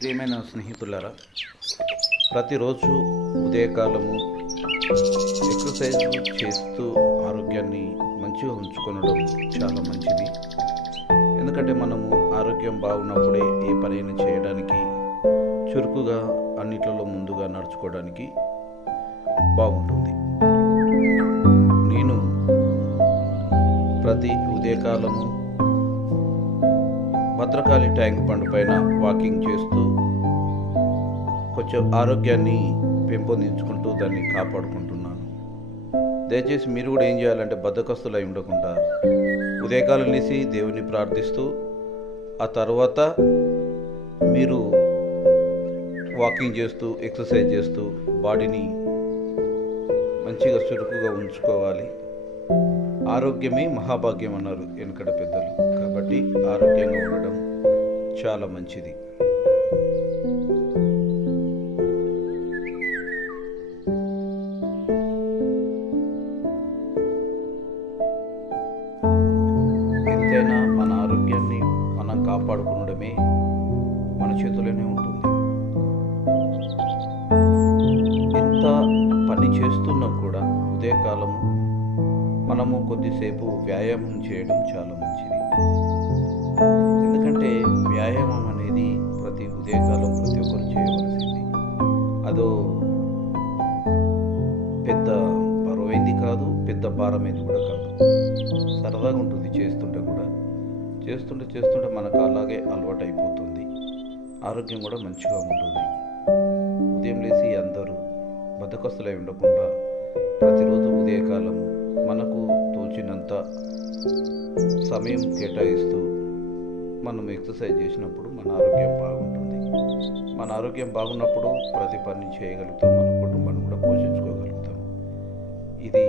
ప్రియమైన స్నేహితులారా ప్రతిరోజు ఉదయకాలము ఎక్సర్సైజ్ చేస్తూ ఆరోగ్యాన్ని మంచిగా ఉంచుకొనడం చాలా మంచిది. ఎందుకంటే మనము ఆరోగ్యం బాగున్నప్పుడే ఏ పనైనా చేయడానికి చురుకుగా అన్నిట్లలో ముందుగా నడుచుకోవడానికి బాగుంటుంది. నేను ప్రతి ఉదయకాలము భద్రకాళి ట్యాంక్ బండ్ పైన వాకింగ్ చేస్తూ కొంచెం ఆరోగ్యాన్ని పెంపొందించుకుంటూ దాన్ని కాపాడుకుంటున్నాను. దయచేసి మీరు కూడా ఏం చేయాలంటే బద్దకస్తులై ఉండకుండా ఉదయకాలం లేసి దేవుని ప్రార్థిస్తూ ఆ తర్వాత మీరు వాకింగ్ చేస్తూ ఎక్సర్సైజ్ చేస్తూ బాడీని మంచిగా చురుకుగా ఉంచుకోవాలి. ఆరోగ్యమే మహాభాగ్యం అన్నారు వెనుకడ పెద్దలు. కాబట్టి ఆరోగ్యంగా ఉండడం చాలా మంచిది. కాపాడుకునడమే మన చేతిలోనే ఉంటుంది. ఎంత పని చేస్తున్నా కూడా ఉదయకాలము మనము కొద్దిసేపు వ్యాయామం చేయడం చాలా మంచిది. ఎందుకంటే వ్యాయామం అనేది ప్రతి ఉదయకాలం ప్రతి ఒక్కరు చేయవలసింది. అదో పెద్ద బరువైంది కాదు పెద్ద భారమైంది కూడా కాదు. సరదాగా ఉంటుంది చేస్తుంటే కూడా. చేస్తుంటే చేస్తుంటే మనకు అలాగే అలవాటు అయిపోతుంది ఆరోగ్యం కూడా మంచిగా ఉంటుంది. ఉదయం లేచి అందరూ బద్దకస్తులై ఉండకుండా ప్రతిరోజు ఉదయకాలము మనకు తోచినంత సమయం కేటాయిస్తూ మనం ఎక్సర్సైజ్ చేసినప్పుడు మన ఆరోగ్యం బాగుంటుంది. మన ఆరోగ్యం బాగున్నప్పుడు ప్రతి పని చేయగలుగుతాం. మన కుటుంబాన్ని కూడా పోషించుకోగలుగుతాం. ఇది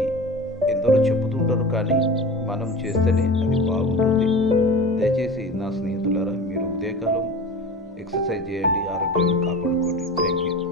ఎందరో చెబుతుంటారు కానీ మనం చేస్తేనే అది బాగుంటుంది. దయచేసి నా స్నేహితులారా మీరు ఉదయకాలం ఎక్సర్సైజ్ చేయండి ఆరోగ్యాన్ని కాపాడుకోండి. Thank you